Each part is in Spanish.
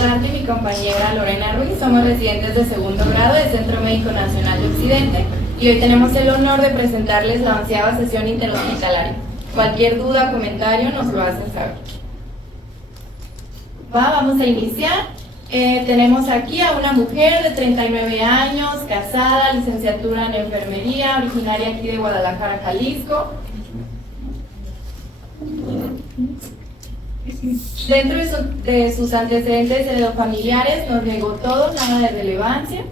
Atlante y mi compañera Lorena Ruiz. Somos residentes de segundo grado del Centro Médico Nacional de Occidente y hoy tenemos el honor de presentarles la 11ª sesión interhospitalaria. Cualquier duda o comentario nos lo hacen saber. Vamos a iniciar. Tenemos aquí a una mujer de 39 años, casada, licenciatura en enfermería, originaria aquí de Guadalajara, Jalisco. Dentro de sus antecedentes heredofamiliares nos negó todo, nada de relevancia.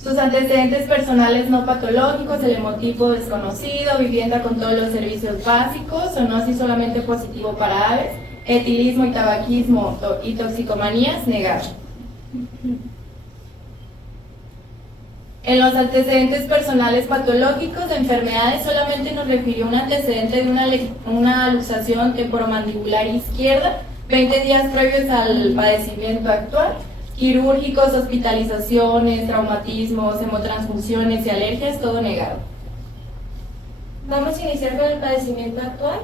Sus antecedentes personales no patológicos, el hemotipo desconocido, vivienda con todos los servicios básicos, zoonosis solamente positivo para aves, etilismo y tabaquismo y toxicomanías negado. En los antecedentes personales patológicos de enfermedades solamente nos refirió un antecedente de una luxación temporomandibular izquierda, 20 días previos al padecimiento actual, quirúrgicos, hospitalizaciones, traumatismos, hemotransfusiones y alergias, todo negado. Vamos a iniciar con el padecimiento actual.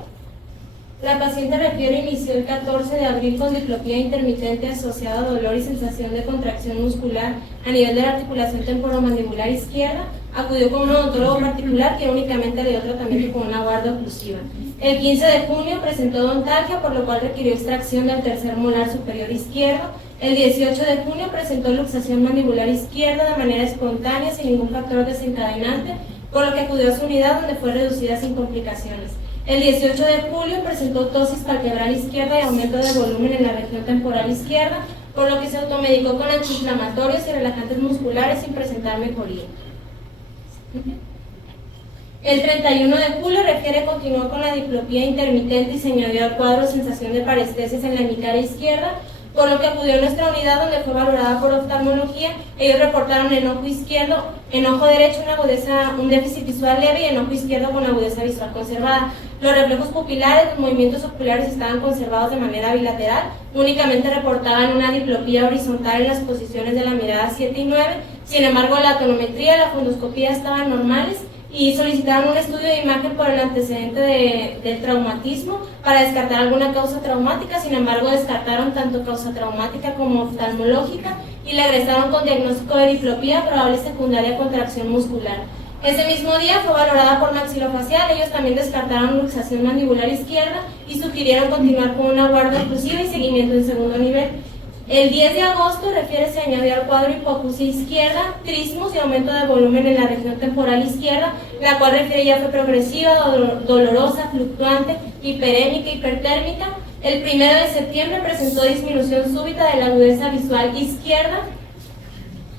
La paciente refiere inició el 14 de abril con diplopía intermitente asociada a dolor y sensación de contracción muscular a nivel de la articulación temporomandibular izquierda. Acudió con un odontólogo particular que únicamente le dio tratamiento con una guarda oclusiva. El 15 de junio presentó odontalgia, por lo cual requirió extracción del tercer molar superior izquierdo. El 18 de junio presentó luxación mandibular izquierda de manera espontánea sin ningún factor desencadenante, por lo que acudió a su unidad donde fue reducida sin complicaciones. El 18 de julio presentó tosis palpebral izquierda y aumento de volumen en la región temporal izquierda, por lo que se automedicó con antiinflamatorios y relajantes musculares sin presentar mejoría. El 31 de julio refiere continuó con la diplopía intermitente y se añadió al cuadro sensación de parestesis en la hemicara izquierda, por lo que acudió a nuestra unidad donde fue valorada por oftalmología. Ellos reportaron en ojo izquierdo, en ojo derecho un déficit visual leve y en ojo izquierdo con agudeza visual conservada. Los reflejos pupilares, los movimientos oculares estaban conservados de manera bilateral, únicamente reportaban una diplopía horizontal en las posiciones de la mirada 7 y 9, sin embargo la tonometría y la fundoscopía estaban normales y solicitaron un estudio de imagen por el antecedente del traumatismo para descartar alguna causa traumática. Sin embargo, descartaron tanto causa traumática como oftalmológica y le agresaron con diagnóstico de diplopía probable secundaria contracción muscular. Ese mismo día fue valorada por maxilofacial. Ellos también descartaron luxación mandibular izquierda y sugirieron continuar con una guarda oclusiva y seguimiento en segundo nivel. El 10 de agosto se añadió al cuadro hipoacusia izquierda, trismus y aumento de volumen en la región temporal izquierda, la cual refiere ya fue progresiva, dolorosa, fluctuante, hiperémica, hipertérmica. El 1 de septiembre presentó disminución súbita de la agudeza visual izquierda.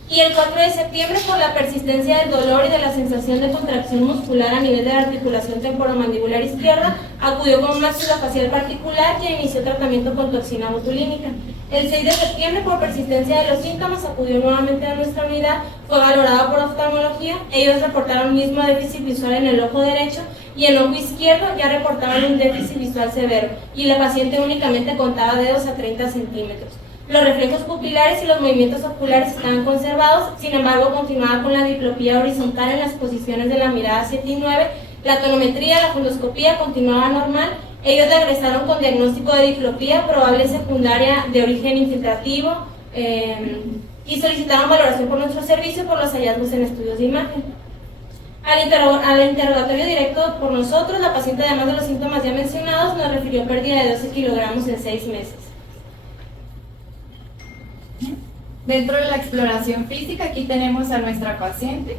Y el 4 de septiembre, por la persistencia del dolor y de la sensación de contracción muscular a nivel de la articulación temporomandibular izquierda, acudió con un maxilofacial particular que inició tratamiento con toxina botulínica. El 6 de septiembre, por persistencia de los síntomas, acudió nuevamente a nuestra unidad, fue valorado por oftalmología. Ellos reportaron mismo déficit visual en el ojo derecho y en el ojo izquierdo ya reportaban un déficit visual severo y la paciente únicamente contaba dedos a 30 centímetros. Los reflejos pupilares y los movimientos oculares estaban conservados, sin embargo continuaba con la diplopía horizontal en las posiciones de la mirada 7 y 9, la tonometría, la fundoscopía continuaba normal. Ellos le agresaron con diagnóstico de diplopía probable secundaria de origen infiltrativo y solicitaron valoración por nuestro servicio por los hallazgos en estudios de imagen. Al interrogatorio directo por nosotros, la paciente, además de los síntomas ya mencionados, nos refirió pérdida de 12 kilogramos en 6 meses. Dentro de la exploración física, aquí tenemos a nuestra paciente.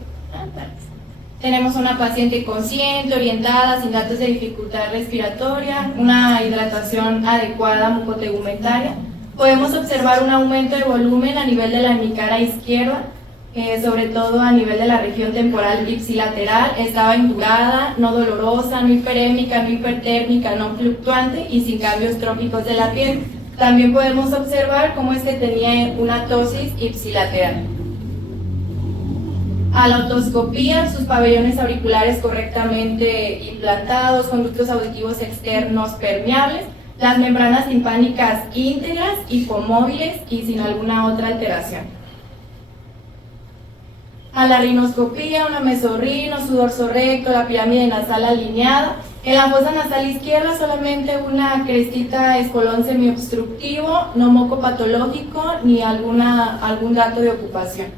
Tenemos una paciente consciente, orientada, sin datos de dificultad respiratoria, una hidratación adecuada mucotegumentaria. Podemos observar un aumento de volumen a nivel de la hemicara izquierda, sobre todo a nivel de la región temporal ipsilateral. Estaba indurada, no dolorosa, no hiperémica, no hipertérmica, no fluctuante y sin cambios tróficos de la piel. También podemos observar cómo es que tenía una tosis ipsilateral. A la otoscopía, sus pabellones auriculares correctamente implantados, conductos auditivos externos permeables, las membranas timpánicas íntegras, hipomóviles y sin alguna otra alteración. A la rinoscopía, una mesorrino, su dorso recto, la pirámide nasal alineada, En la fosa nasal izquierda solamente una crestita escolón semiobstructivo, no moco patológico ni algún dato de ocupación.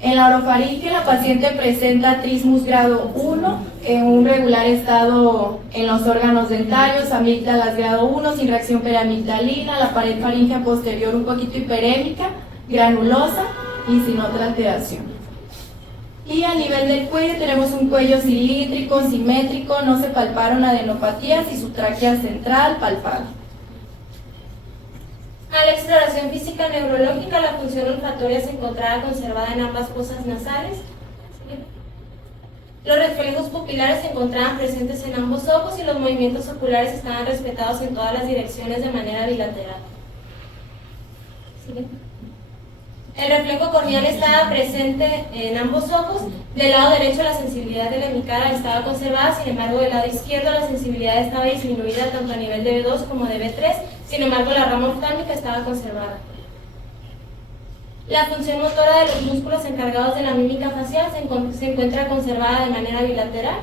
En la orofaringe la paciente presenta trismus grado 1, en un regular estado en los órganos dentarios, amígdalas grado 1 sin reacción periamigdalina, la pared faríngea posterior un poquito hiperémica, granulosa y sin otra alteración. Y a nivel del cuello tenemos un cuello cilíndrico, simétrico, no se palparon adenopatías y su tráquea central palpada. A la exploración física neurológica, la función olfatoria se encontraba conservada en ambas fosas nasales. Los reflejos pupilares se encontraban presentes en ambos ojos y los movimientos oculares estaban respetados en todas las direcciones de manera bilateral. El reflejo corneal estaba presente en ambos ojos. Del lado derecho la sensibilidad de la hemicara estaba conservada, sin embargo del lado izquierdo la sensibilidad estaba disminuida tanto a nivel de B2 como de B3, sin embargo la rama oftálmica estaba conservada. La función motora de los músculos encargados de la mímica facial se encuentra conservada de manera bilateral.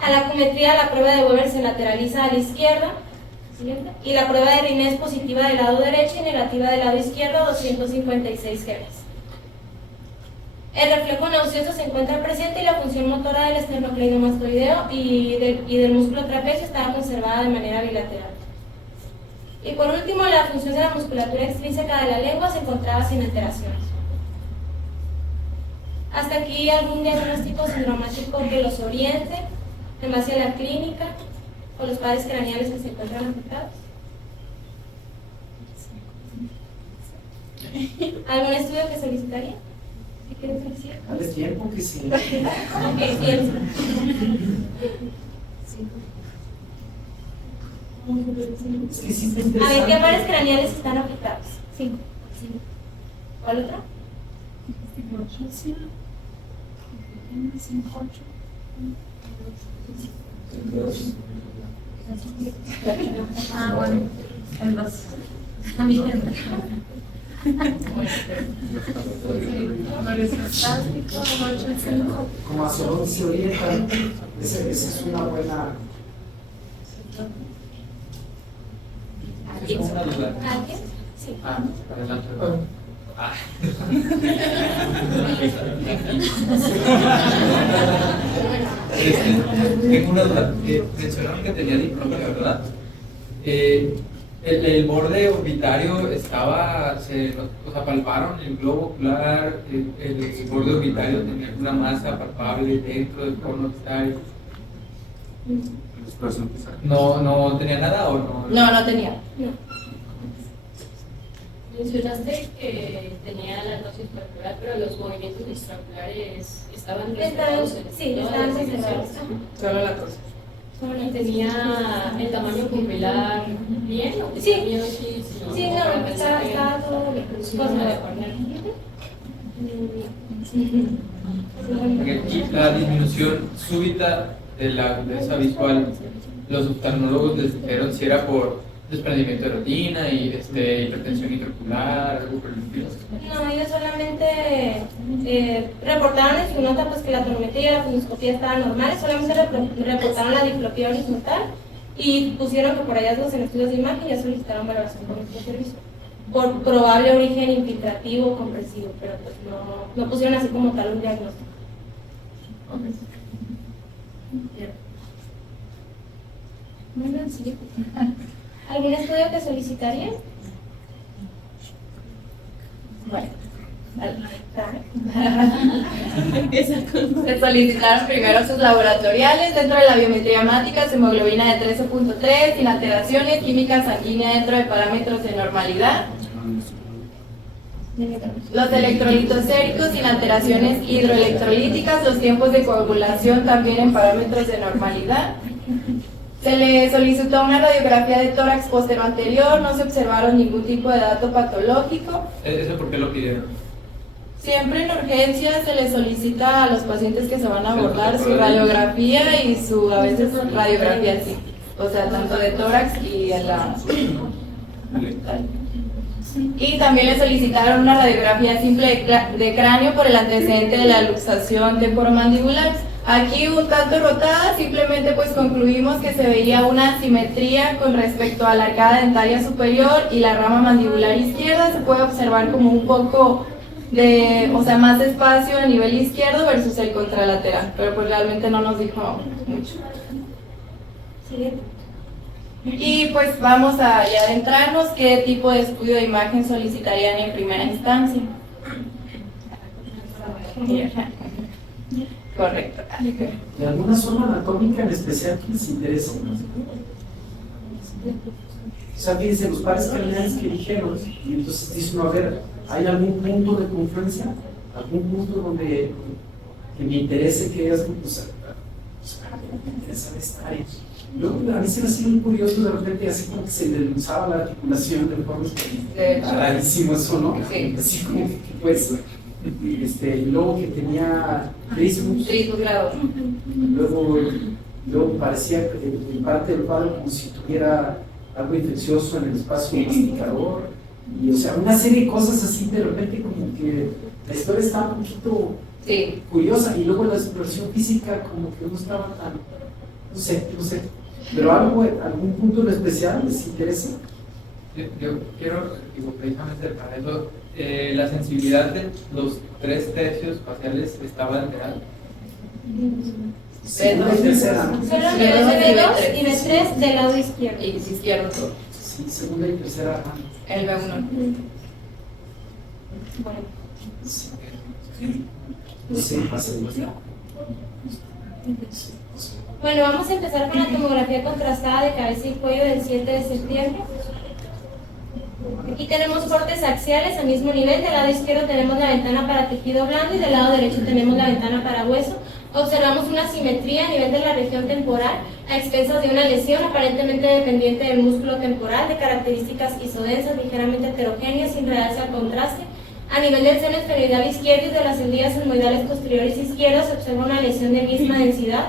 A la acumetría la prueba de Weber se lateraliza a la izquierda. Y la prueba de Rinne es positiva del lado derecho y negativa del lado izquierdo, 256 Hz. El reflejo nauseoso se encuentra presente y la función motora del esternocleidomastoideo y del músculo trapecio estaba conservada de manera bilateral. Y por último, la función de la musculatura extrínseca de la lengua se encontraba sin alteraciones. Hasta aquí algún diagnóstico sindromático que los oriente en base a la clínica o los pares craneales que se encuentran afectados. ¿Algún estudio que solicitaría? ¿Qué quieres decir? Dale tiempo que sí. Ok, piensa. Es que sí está A ver, interesante. ¿qué pares craneales están afectados? 5. ¿Cuál otra? Ah, bueno, en dos. A mí también. Como hacia dónde se orienta, esa es una buena. ¿Alguien? Sí. Adelante. Tengo una duda. Mencionaron que tenía diplopia, ¿verdad? El borde orbitario estaba, o sea, palparon el globo ocular, el borde orbitario tenía una masa palpable dentro del cono orbitario. ¿No tenía nada o no? No tenía. No. Mencionaste que tenía la gnosis palpebral, pero los movimientos extraoculares estaban respetados. Sí, estaban conservados. Solo la cosa. ¿Y tenía el tamaño pupilar bien? ¿O Sí. tenía miosis? Sí, no, estaba todo bien. Y la disminución súbita de esa visual, los oftalmólogos les dijeron si era por desprendimiento de retina y hipertensión intraocular, algo por el estilo. No, ellos solamente reportaron en su nota pues, que la tonometría y la fundoscopía estaban normales, solamente reportaron la diplopía horizontal y pusieron que por hallazgos en estudios de imagen ya solicitaron valoración con este servicio por probable origen infiltrativo o compresivo, pero pues no pusieron así como tal un diagnóstico. Bueno, sí. ¿Algún estudio que solicitaría? Bueno. Se solicitaron primero sus laboratoriales dentro de la biometría hemática, hemoglobina de 13.3, sin alteraciones, química sanguínea dentro de parámetros de normalidad. Los electrolitos séricos sin alteraciones hidroelectrolíticas, los tiempos de coagulación también en parámetros de normalidad. Se le solicitó una radiografía de tórax postero anterior, no se observaron ningún tipo de dato patológico. ¿Eso por qué lo pidieron? Siempre en urgencia se le solicita a los pacientes que se van a abordar su radiografía y su, a veces, radiografía sí. O sea, tanto de tórax y en la... Y también le solicitaron una radiografía simple de cráneo por el antecedente de la luxación temporomandibular. Aquí un tanto rotada, simplemente pues concluimos que se veía una asimetría con respecto a la arcada dentaria superior y la rama mandibular izquierda. Se puede observar como un poco de, o sea, más espacio a nivel izquierdo versus el contralateral, pero pues realmente no nos dijo mucho. Siguiente. Y pues vamos a ya adentrarnos qué tipo de estudio de imagen solicitarían en primera instancia. Correcto. ¿De alguna zona anatómica en especial que les interesa? O sea, fíjense, los pares craneales que dijeron, y entonces dice uno, a ver, ¿hay algún punto de confluencia? ¿Algún punto donde que me interese que es, pues, me interesa esta área? Luego, a mí se me hacía muy curioso de repente, así como que se le usaba la articulación de forma rarísimo eso, ¿no? Sí. Así como que pues, y luego que tenía trismus, Trismus. luego parecía que en parte del cuadro como si tuviera algo infeccioso en el espacio masticador, y o sea, una serie de cosas así, de repente como que la historia estaba un poquito curiosa, y luego la exploración física como que no estaba tan, no sé, pero algún punto en especial les interesa. Yo quiero, digo, precisamente para eso, la sensibilidad de los 3 tercios faciales estaba alterada. Segunda y tercera, ¿no? Solo nivel de B2 y B3 del lado izquierdo. Y izquierdo todo. Sí, segunda y tercera. El B1. Bueno. No sé, pasa de Bueno, vamos a empezar con la tomografía contrastada de cabeza y cuello del 7 de septiembre. Aquí tenemos cortes axiales al mismo nivel. Del lado izquierdo tenemos la ventana para tejido blando y del lado derecho tenemos la ventana para hueso. Observamos una simetría a nivel de la región temporal a expensas de una lesión aparentemente dependiente del músculo temporal, de características isodensas, ligeramente heterogéneas, sin realce al contraste. A nivel del seno esfenoidal izquierdo y de las encías sigmoidales posteriores izquierdas se observa una lesión de misma densidad,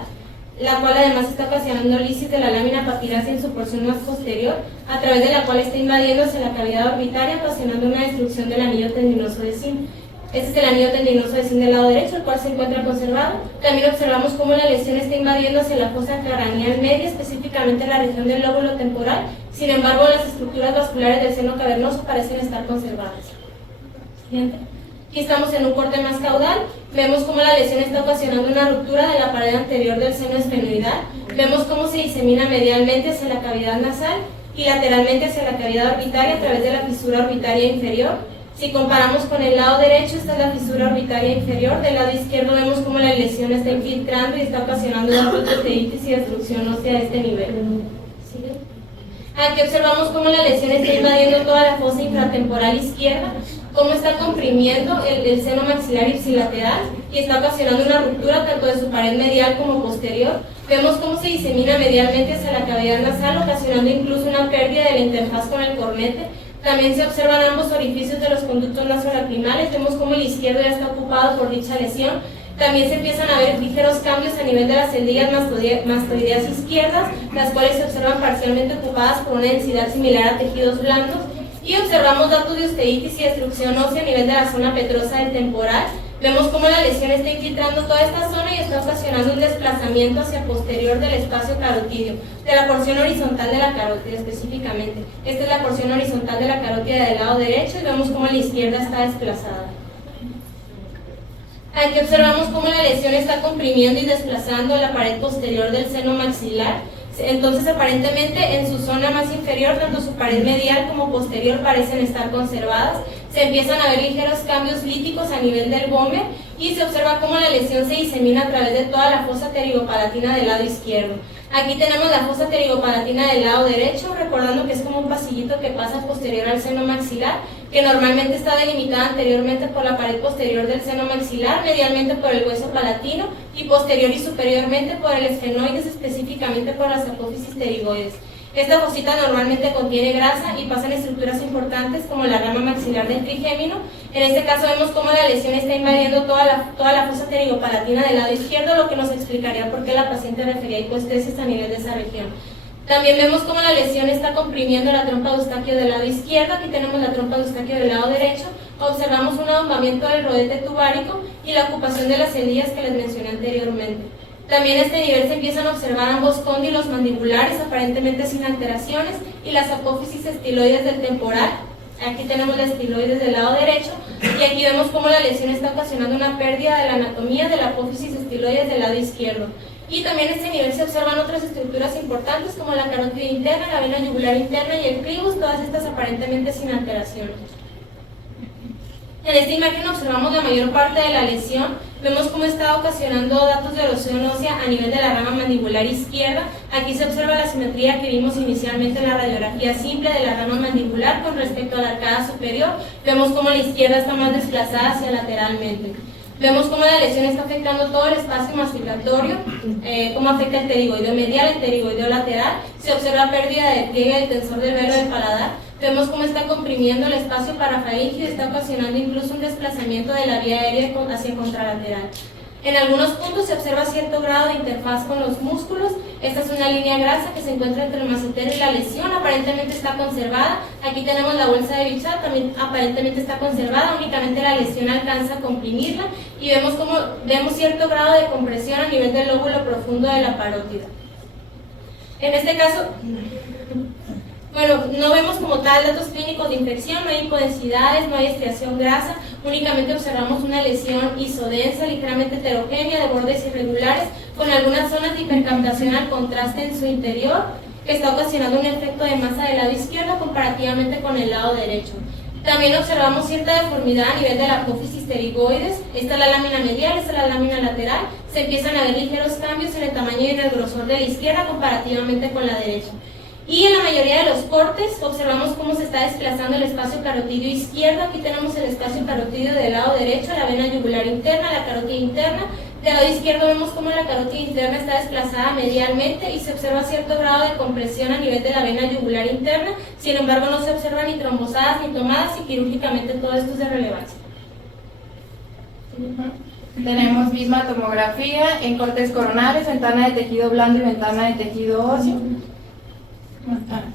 la cual además está ocasionando lisis de la lámina papilácea en su porción más posterior, a través de la cual está invadiéndose la cavidad orbitaria, ocasionando una destrucción del anillo tendinoso de Sim. Este es el anillo tendinoso de Sim del lado derecho, el cual se encuentra conservado. También observamos cómo la lesión está invadiendo hacia la fosa craneal media, específicamente en la región del lóbulo temporal. Sin embargo, las estructuras vasculares del seno cavernoso parecen estar conservadas. Siguiente. Aquí estamos en un corte más caudal. Vemos cómo la lesión está ocasionando una ruptura de la pared anterior del seno esfenoidal. Vemos cómo se disemina medialmente hacia la cavidad nasal y lateralmente hacia la cavidad orbitaria a través de la fisura orbitaria inferior. Si comparamos con el lado derecho, esta es la fisura orbitaria inferior. Del lado izquierdo vemos cómo la lesión está infiltrando y está ocasionando una prostatitis y destrucción ósea a este nivel. ¿Sigue? Aquí observamos cómo la lesión está invadiendo toda la fosa infratemporal izquierda, cómo está comprimiendo el seno maxilar ipsilateral y está ocasionando una ruptura tanto de su pared medial como posterior. Vemos cómo se disemina medialmente hacia la cavidad nasal, ocasionando incluso una pérdida de la interfaz con el cornete. También se observan ambos orificios de los conductos nasolacrimales. Vemos cómo el izquierdo ya está ocupado por dicha lesión. También se empiezan a ver ligeros cambios a nivel de las celdillas mastoideas izquierdas, las cuales se observan parcialmente ocupadas por una densidad similar a tejidos blandos. Y observamos datos de osteitis y destrucción ósea a nivel de la zona petrosa del temporal. Vemos cómo la lesión está infiltrando toda esta zona y está ocasionando un desplazamiento hacia posterior del espacio carotidio, de la porción horizontal de la carótida específicamente. Esta es la porción horizontal de la carótida del lado derecho y vemos cómo la izquierda está desplazada. Aquí observamos cómo la lesión está comprimiendo y desplazando la pared posterior del seno maxilar. Entonces, aparentemente, en su zona más inferior, tanto su pared medial como posterior parecen estar conservadas. Se empiezan a ver ligeros cambios líticos a nivel del gómer y se observa cómo la lesión se disemina a través de toda la fosa pterigopalatina del lado izquierdo. Aquí tenemos la fosa pterigopalatina del lado derecho, recordando que es como un pasillito que pasa posterior al seno maxilar, que normalmente está delimitada anteriormente por la pared posterior del seno maxilar, medialmente por el hueso palatino y posterior y superiormente por el esfenoides, específicamente por las apófisis pterigoides. Esta fosita normalmente contiene grasa y pasan estructuras importantes como la rama maxilar del trigémino. En este caso vemos cómo la lesión está invadiendo toda la fosa pterigopalatina del lado izquierdo, lo que nos explicaría por qué la paciente refería hipoestesis a nivel de esa región. También vemos cómo la lesión está comprimiendo la trompa de Eustaquio del lado izquierdo. Aquí tenemos la trompa de Eustaquio del lado derecho. Observamos un ahombamiento del rodete tubárico y la ocupación de las celdillas que les mencioné anteriormente. También a este nivel se empiezan a observar ambos cóndilos mandibulares, aparentemente sin alteraciones, y las apófisis estiloides del temporal. Aquí tenemos la estiloides del lado derecho, y aquí vemos cómo la lesión está ocasionando una pérdida de la anatomía de la apófisis estiloides del lado izquierdo. Y también a este nivel se observan otras estructuras importantes como la carótida interna, la vena yugular interna y el clivus, todas estas aparentemente sin alteraciones. En esta imagen observamos la mayor parte de la lesión. Vemos cómo está ocasionando datos de erosión ósea a nivel de la rama mandibular izquierda. Aquí se observa la simetría que vimos inicialmente en la radiografía simple de la rama mandibular con respecto a la arcada superior. Vemos cómo la izquierda está más desplazada hacia lateralmente. Vemos cómo la lesión está afectando todo el espacio masticatorio, cómo afecta el pterigoideo medial, el pterigoideo lateral. Se observa pérdida de pliegue del tensor del velo del paladar. Vemos cómo está comprimiendo el espacio parafaríngeo y está ocasionando incluso un desplazamiento de la vía aérea hacia contralateral. En algunos puntos se observa cierto grado de interfaz con los músculos. Esta es una línea grasa que se encuentra entre el macetero y la lesión, aparentemente está conservada. Aquí tenemos la bolsa de Bichat, también aparentemente está conservada, únicamente la lesión alcanza a comprimirla y vemos cierto grado de compresión a nivel del lóbulo profundo de la parótida. En este caso, bueno, no vemos como tal datos clínicos de infección, no hay hipodensidades, no hay estriación grasa, únicamente observamos una lesión isodensa, ligeramente heterogénea, de bordes irregulares, con algunas zonas de hipercaptación al contraste en su interior, que está ocasionando un efecto de masa del lado izquierdo comparativamente con el lado derecho. También observamos cierta deformidad a nivel de la apófisis pterigoides. Esta es la lámina medial, esta es la lámina lateral. Se empiezan a ver ligeros cambios en el tamaño y en el grosor de la izquierda comparativamente con la derecha. Y en la mayoría de los cortes observamos cómo se está desplazando el espacio carotidio izquierdo. Aquí tenemos el espacio carotidio del lado derecho, la vena yugular interna, la carótida interna. Del lado izquierdo vemos cómo la carótida interna está desplazada medialmente y se observa cierto grado de compresión a nivel de la vena yugular interna. Sin embargo, no se observan ni trombosadas ni tomadas y quirúrgicamente todo esto es de relevancia. Tenemos misma tomografía en cortes coronales, ventana de tejido blando y ventana de tejido óseo.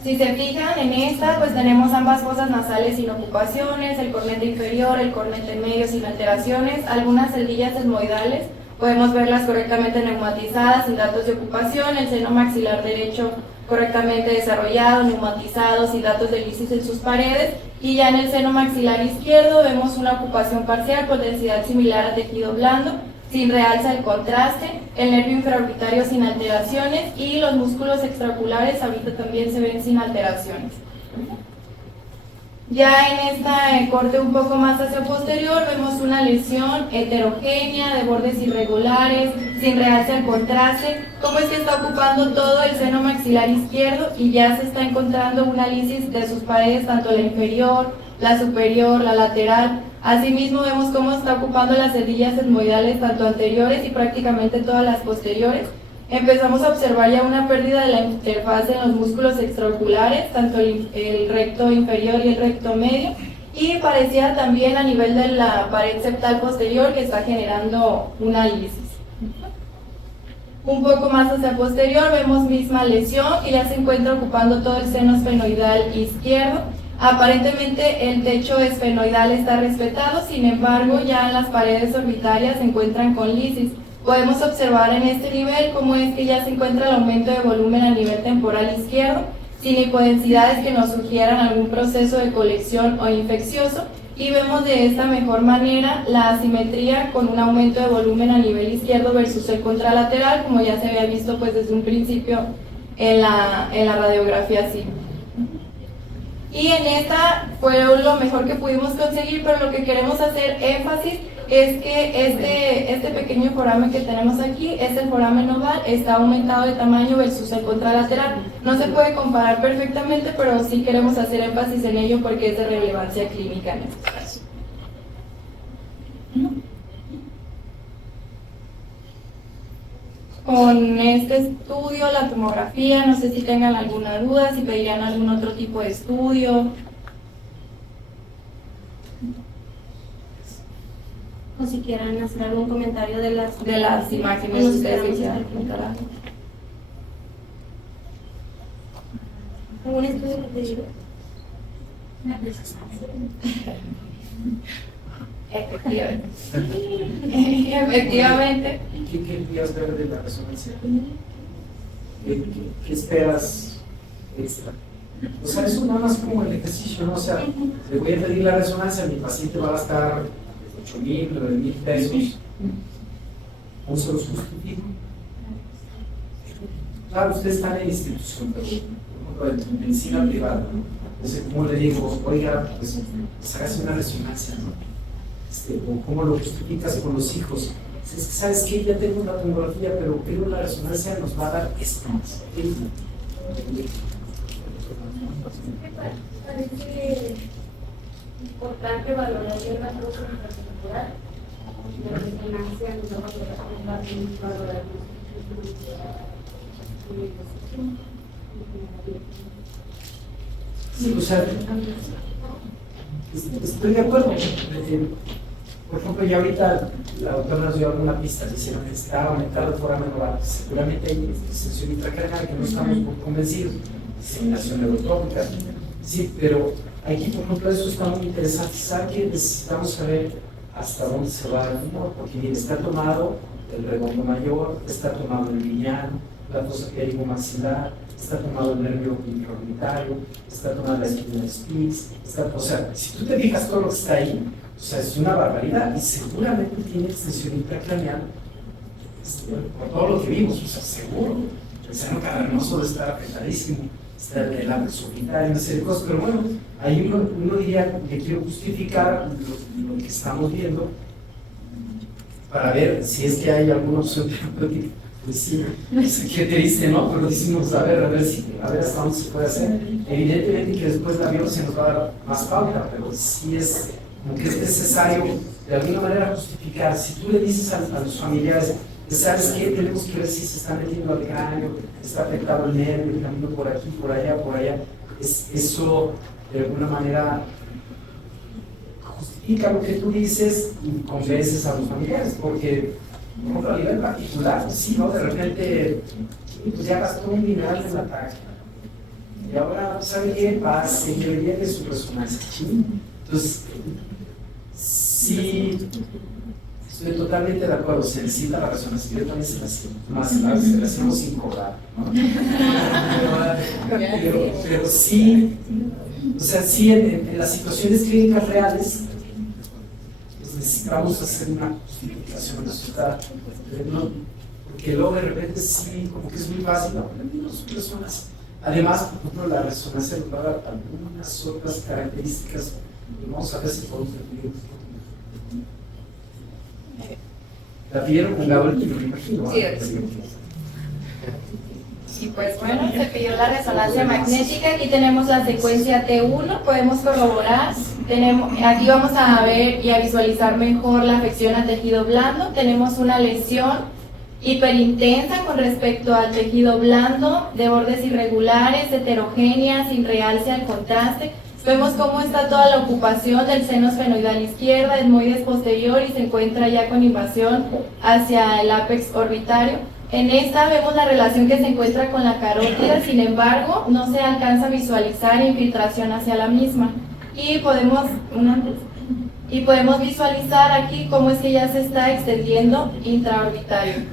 Si se fijan en esta, pues tenemos ambas fosas nasales sin ocupaciones, el cornete inferior, el cornete medio sin alteraciones, algunas celdillas esmoidales, podemos verlas correctamente neumatizadas sin datos de ocupación, el seno maxilar derecho correctamente desarrollado, neumatizado, sin datos de lisis en sus paredes, y ya en el seno maxilar izquierdo vemos una ocupación parcial con densidad similar a tejido blando, sin realza el contraste, el nervio infraorbitario sin alteraciones y los músculos extraoculares ahorita también se ven sin alteraciones. Ya en esta corte un poco más hacia posterior vemos una lesión heterogénea de bordes irregulares, sin realza el contraste, cómo es que está ocupando todo el seno maxilar izquierdo y ya se está encontrando una lisis de sus paredes, tanto la inferior, la superior, la lateral. Asimismo vemos cómo está ocupando las celdillas esmoidales tanto anteriores y prácticamente todas las posteriores. Empezamos a observar ya una pérdida de la interfaz en los músculos extraoculares, tanto el recto inferior y el recto medio, y parecía también a nivel de la pared septal posterior que está generando una lisis. Un poco más hacia posterior vemos misma lesión y ya se encuentra ocupando todo el seno esfenoidal izquierdo. Aparentemente el techo esfenoidal está respetado, sin embargo ya las paredes orbitarias se encuentran con lisis. Podemos observar en este nivel cómo es que ya se encuentra el aumento de volumen a nivel temporal izquierdo, sin hipodensidades que nos sugieran algún proceso de colección o infeccioso, y vemos de esta mejor manera la asimetría con un aumento de volumen a nivel izquierdo versus el contralateral, como ya se había visto pues desde un principio en la radiografía así. Y en esta fue lo mejor que pudimos conseguir, pero lo que queremos hacer énfasis es que este pequeño foramen que tenemos aquí, el foramen oval, está aumentado de tamaño versus el contralateral. No se puede comparar perfectamente, pero sí queremos hacer énfasis en ello porque es de relevancia clínica en este caso. Con este estudio, la tomografía, no sé si tengan alguna duda, si pedirían algún otro tipo de estudio. O si quieran hacer algún comentario de las imágenes que ustedes quisieran comentar. ¿Algún estudio que te diga? Efectivamente. Efectivamente. ¿Qué querías ver de la resonancia? ¿Qué esperas extra? O sea, eso nada más como el ejercicio, ¿no? O sea, le voy a pedir la resonancia, mi paciente va a gastar 8,000, 9,000 pesos. ¿Cómo se los justifico? Claro, ustedes están en institución, pero por ejemplo, en medicina privada, ¿no? Entonces, ¿cómo le digo? Oiga, pues hágase una resonancia, ¿no? O cómo lo justificas con los hijos. Es que, ¿sabes qué? Ya tengo una tomografía, pero la resonancia nos va a dar esto más. Parece importante valorar el rasgo intracelular. La resonancia nos va a valorar Sí, o sea, estoy de acuerdo. Por ejemplo, ya ahorita la doctora nos dio alguna pista, diciendo que necesitaba aumentar el foramen oval. Seguramente hay extensión intracraneal que no estamos convencidos, diseminación neurotrópica. Sí, pero aquí, por ejemplo, eso está muy interesante. ¿Sabe que necesitamos saber hasta dónde se va el tumor? Porque bien, está tomado el redondo mayor, está tomado el lineal, la fosa maxilar, está tomado el nervio intraorbitario, está tomada la esquina de Spitz, o sea, si tú te fijas todo lo que está ahí, o sea, es una barbaridad y seguramente tiene extensión intracraneal por todo lo que vimos, o sea, seguro. El seno cavernoso debe estar afectadísimo, está el labio y una serie de cosas, pero bueno, ahí uno diría que quiero justificar lo que estamos viendo para ver si es que hay alguna opción terapéutica. Pues sí, qué triste, ¿no? Pero decimos, a ver hasta dónde se puede hacer. Evidentemente que después la biopsia nos va a dar más pauta, pero sí es como que es necesario de alguna manera justificar. Si tú le dices a los familiares, ¿sabes qué? Tenemos que ver si se está metiendo al cráneo, está afectado el nervio, el camino por aquí, por allá, eso de alguna manera justifica lo que tú dices y convences a los familiares, porque a nivel particular, pues sí, ¿no? De repente, pues ya gastó un dineral en la taxa. Y ahora, ¿sabe qué? Pase, que le viene su resonancia. Entonces, sí, estoy totalmente de acuerdo, se necesita la resonancia. Yo también se la hacemos sin cobrar, ¿no? Pero sí, o sea, sí, en las situaciones clínicas reales, necesitamos hacer una justificación, ¿no? Porque luego de repente sí, como que es muy fácil, ¿no? Las personas. Además, por ejemplo, la resonancia nos va a dar algunas otras características. Vamos a ver si podemos repetir. La pidieron con Gabriel, me imagino. Sí, y pues bueno, se pidió la resonancia magnética. Aquí tenemos la secuencia T1, podemos corroborar. Aquí vamos a ver y a visualizar mejor la afección al tejido blando. Tenemos una lesión hiperintensa con respecto al tejido blando, de bordes irregulares, heterogénea, sin realce al contraste. Vemos cómo está toda la ocupación del seno esfenoidal izquierda, etmoides posterior, y se encuentra ya con invasión hacia el ápex orbitario. En esta vemos la relación que se encuentra con la carótida, sin embargo, no se alcanza a visualizar infiltración hacia la misma. Y podemos visualizar aquí cómo es que ya se está extendiendo intraorbitario.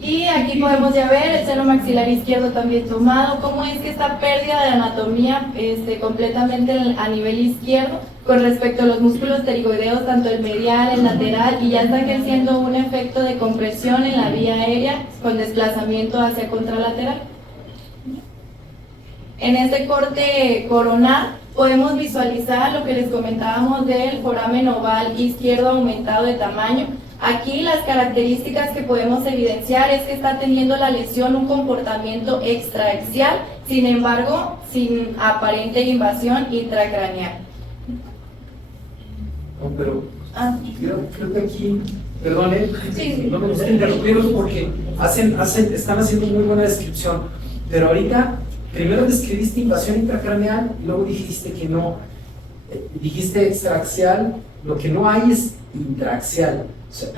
Y aquí podemos ya ver el seno maxilar izquierdo también tomado, cómo es que esta pérdida de anatomía completamente a nivel izquierdo con respecto a los músculos pterigoideos, tanto el medial, el lateral, y ya está ejerciendo un efecto de compresión en la vía aérea con desplazamiento hacia contralateral. En este corte coronal podemos visualizar lo que les comentábamos del foramen oval izquierdo aumentado de tamaño. Aquí las características que podemos evidenciar es que está teniendo la lesión un comportamiento extraaxial, sin embargo, sin aparente invasión intracraneal. No, pero creo que aquí, perdone, Sí. no me gusta interrumpirlos porque están haciendo muy buena descripción, pero ahorita primero describiste invasión intracraneal y luego dijiste que no, dijiste extraaxial, lo que no hay es intraaxial. O sea,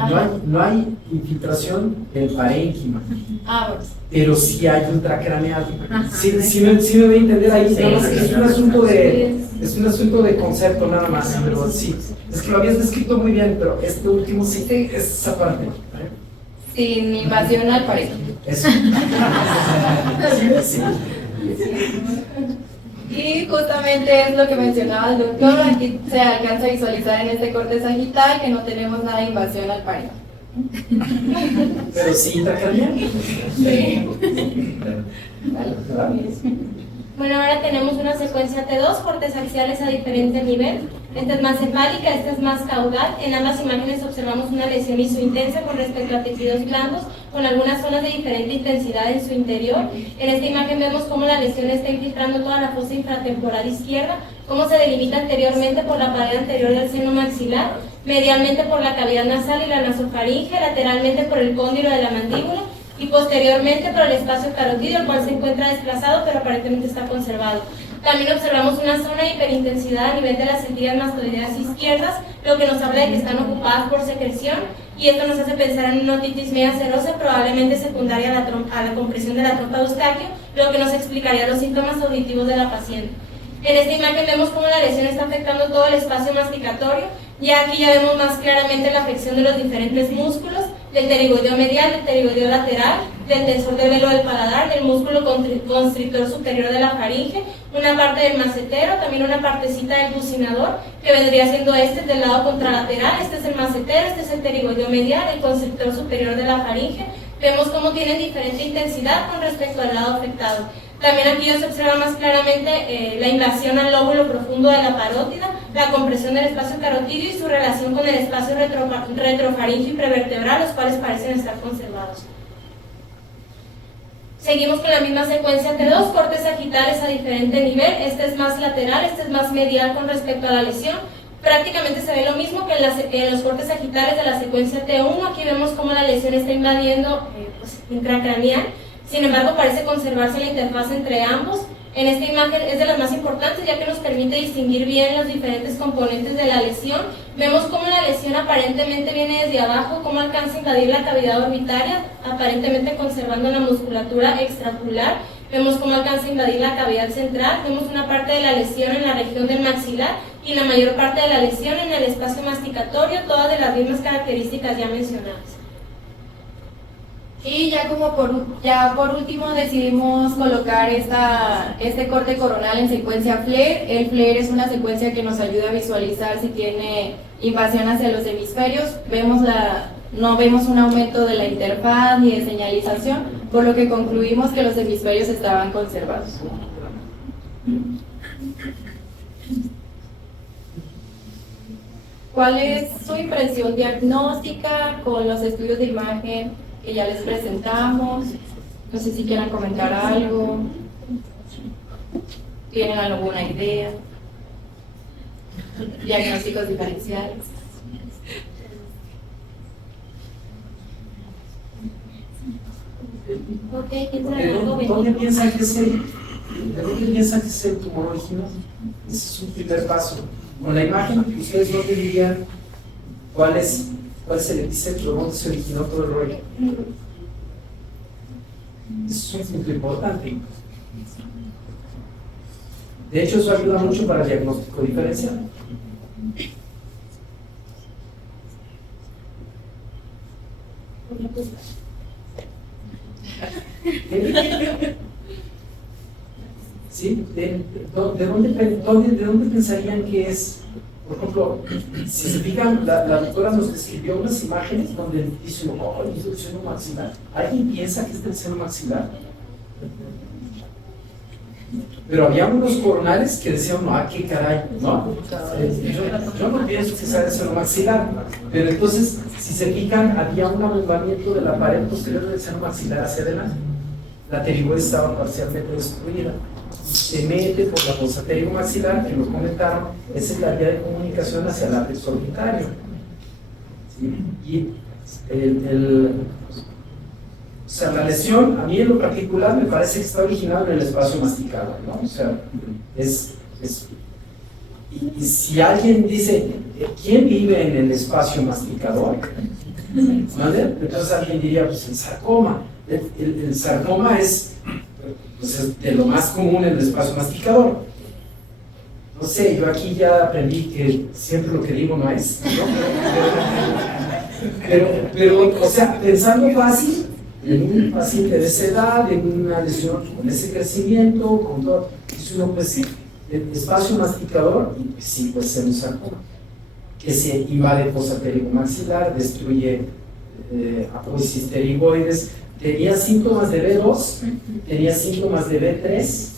no hay infiltración del parénquima, Bueno. pero sí hay intracraneal. Sí me voy a entender ahí. Sí, Nada más sí, que es un asunto de concepto nada más, pero sí. Es que lo habías descrito muy bien, pero este último sí es esa parte. Sin invasión al parénquima. Eso. Sí. Y justamente es lo que mencionaba el doctor, aquí se alcanza a visualizar en este corte sagital que no tenemos nada de invasión al parénquima. Pero sí intracraneal. Sí. ¿Verdad? Bueno, ahora tenemos una secuencia T2, cortes axiales a diferente nivel. Esta es más cefálica, esta es más caudal. En ambas imágenes observamos una lesión isointensa con respecto a tejidos blandos, con algunas zonas de diferente intensidad en su interior. En esta imagen vemos cómo la lesión está infiltrando toda la fosa infratemporal izquierda, cómo se delimita anteriormente por la pared anterior del seno maxilar, medialmente por la cavidad nasal y la nasofaringe, lateralmente por el cóndilo de la mandíbula, y posteriormente por el espacio carotidio, el cual se encuentra desplazado pero aparentemente está conservado. También observamos una zona de hiperintensidad a nivel de las encías mastoideas izquierdas, lo que nos habla de que están ocupadas por secreción, y esto nos hace pensar en una otitis media serosa, probablemente secundaria a la compresión de la trompa de Eustaquio, lo que nos explicaría los síntomas auditivos de la paciente. En esta imagen vemos cómo la lesión está afectando todo el espacio masticatorio, y aquí ya vemos más claramente la afección de los diferentes músculos, del pterigoideo medial, del pterigoideo lateral, del tensor del velo del paladar, del músculo constrictor superior de la faringe, una parte del macetero, también una partecita del bucinador, que vendría siendo este del lado contralateral. Este es el macetero, este es el pterigoideo medial, el constrictor superior de la faringe. Vemos cómo tienen diferente intensidad con respecto al lado afectado. También aquí ya se observa más claramente la invasión al lóbulo profundo de la parótida, la compresión del espacio carotidio y su relación con el espacio retrofaringio y prevertebral, los cuales parecen estar conservados. Seguimos con la misma secuencia T2, cortes sagittales a diferente nivel. Este es más lateral, este es más medial con respecto a la lesión. Prácticamente se ve lo mismo que en los cortes sagittales de la secuencia T1. Aquí vemos cómo la lesión está invadiendo intracraneal. Sin embargo, parece conservarse la interfaz entre ambos. En esta imagen es de las más importantes, ya que nos permite distinguir bien los diferentes componentes de la lesión. Vemos cómo la lesión aparentemente viene desde abajo, cómo alcanza a invadir la cavidad orbitaria, aparentemente conservando la musculatura extraocular. Vemos cómo alcanza a invadir la cavidad central. Vemos una parte de la lesión en la región del maxilar y la mayor parte de la lesión en el espacio masticatorio, todas de las mismas características ya mencionadas. Y ya como por último decidimos colocar este corte coronal en secuencia FLAIR. El FLAIR es una secuencia que nos ayuda a visualizar si tiene invasión hacia los hemisferios. No vemos un aumento de la interfaz ni de señalización, por lo que concluimos que los hemisferios estaban conservados. ¿Cuál es su impresión diagnóstica con los estudios de imagen que ya les presentamos? No sé si quieran comentar algo. ¿Tienen alguna idea? Diagnósticos diferenciales. ¿De dónde piensan que es el tumor original? Ese es un primer paso. Con la imagen, ¿ustedes dónde dirían cuál es el epicentro, dónde se originó todo el rollo? Eso es un punto importante. De hecho, eso ayuda mucho para el diagnóstico diferencial. ¿Sí? ¿De dónde pensarían que es? Por ejemplo, si se fijan, la doctora nos describió unas imágenes donde dice, oh, es el seno maxilar. ¿Alguien piensa que es del seno maxilar? Pero había unos coronales que decían, no, qué caray, ¿no? Yo no pienso que sea del seno maxilar. Pero entonces, si se fijan, había un abombamiento de la pared posterior del seno maxilar hacia adelante. La pterigoide estaba parcialmente destruida. Se mete por la fosa pterigomaxilar, que lo comentaron, esa es la vía de comunicación hacia el ápex orbitario. ¿Sí? Y o sea, la lesión, a mí en lo particular, me parece que está originada en el espacio masticado, ¿no? O sea, Y si alguien dice, ¿quién vive en el espacio masticador? ¿Vale? Entonces alguien diría, pues el sarcoma. El sarcoma es, pues, es de lo más común en el espacio masticador. No sé, yo aquí ya aprendí que siempre lo que digo no es, ¿no? Pero, o sea, pensando fácil, en un paciente de esa edad, en una lesión con ese crecimiento, con todo, dice uno, pues el espacio masticador, y pues, sí, pues es un sarcoma, que se invade fosa pterigomaxilar, destruye apófisis pterigoides, tenía síntomas de B2, tenía síntomas de B3,